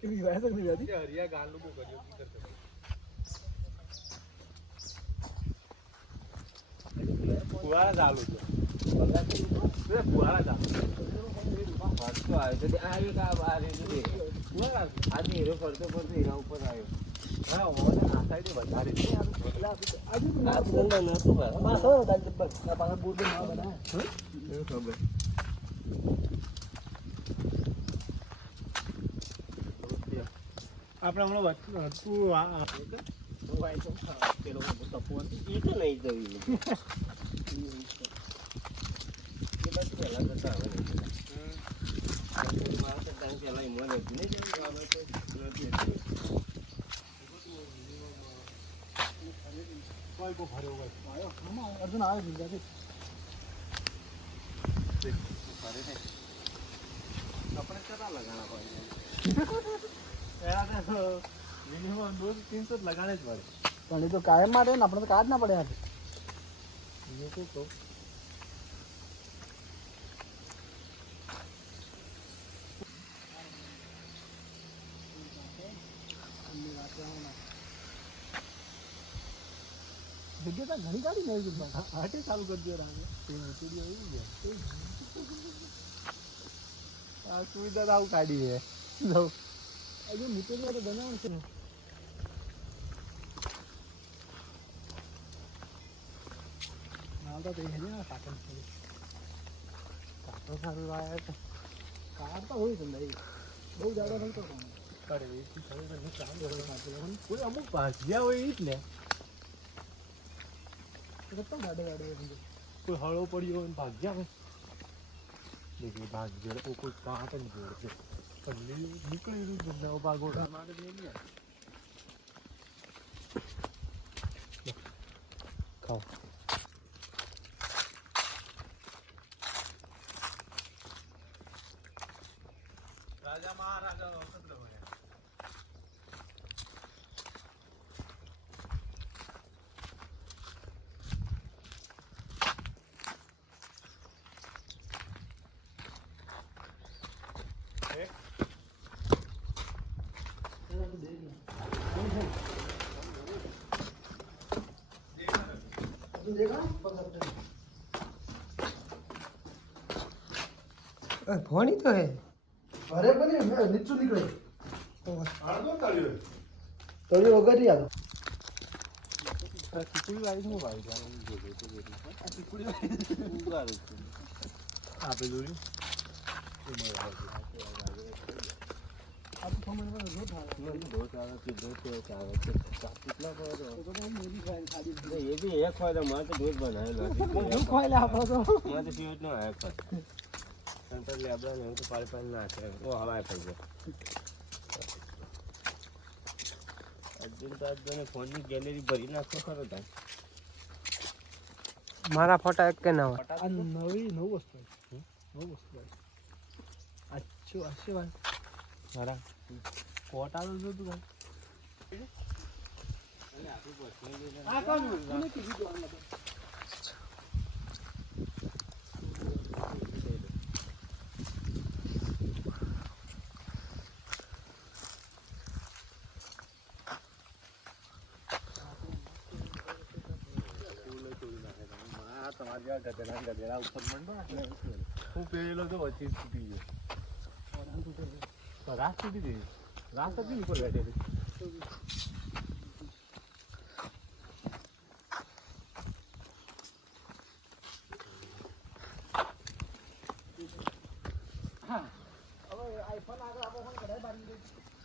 કેવી વાત છે ને હરિયા ગાલનું બહુ કર્યો કી કરતો ફુવારા ચાલુ છે ફુવારા ચાલુ ફરતો આવ્યો તો આવ્યો કા બહાર ફુવારા આજે હીરો ફરતો ફરતો હીરા ઉપર આવ્યો હા ઓને આ સાઈડે વધારે છે આજુ ના ધંધા ના તો બસ હો દાલ બસ પાછા બૂટ ના બનાય એવું ખબર આપણે હમણાં તું પેલો તપો એ તો લઈ જવી એ બાજુ પહેલા જતા આવે મારા ટાઈમ પહેલા મને હતી ને અર્જુન આવે બીજાથી આપણે કેટલા લગાણા પડે મિનિમમ 200-300 લગાડે જ પડે પણ એ તો કાયમ માટે ને આપણે તો કાઢ ના પડે આજે તો જગ્યા ઘણી ગાડી નહીં હાટે ચાલુ કરજો રામે આ સુવિધા તો આવું કાઢી છે હજુ નીકળી તો બનાવવાનું છે ના તો હે ને કાટન કાટો સારું લાયા તો કાર તો હોય છે નહીં બહુ જાડો નહીં તો કોઈ અમુક ભાગ્યા હોય એ જ ને કોઈ હળો પડ્યો હોય ભાગ્યા હોય દેખી ભાગ્યો કોઈ કાંટ જ જોડે પણ નીકળી રહ્યું છે ભાગો ખાઓ રાજા મહારાજા વખત બન્યા फोन ही तो है अरे बने नीचे निकले तळी वगैरे आलो ખીચડી વાળી શું ભાઈ ખીચડી વાળી આપે જોયું आप तो समझ में दो था दो चावल की दो चावल कितना ये भी एक फायदा मैं तो दूध बनाया दो खोले आप तो मैं तो पीट ना है पर सेंटर ले अब नहीं तो पाल पाल ना है वो हवा है गया अर्जुन तो आज ने फोन ની ગેલેરી ભરી નાખો ખરો તા મારા ફોટા એક કે ના હોય આ નવી વસ્તુ નવી વસ્તુ અચ્છો અચ્છો ભાઈ મારા કોટા તો જો તું અરે આપું પર્સનલી આ કોણ મને કીધું તો આને તમારે ગધેડા ઉપર મંડો હું પેલો તો વચ્ચે છૂટી ગયો રાત સુધી હતી રાત હતી ઉપર બેઠેલી હા હવે આઈફોન આગળ આપો ફોન કઢાઈ બાંધી દે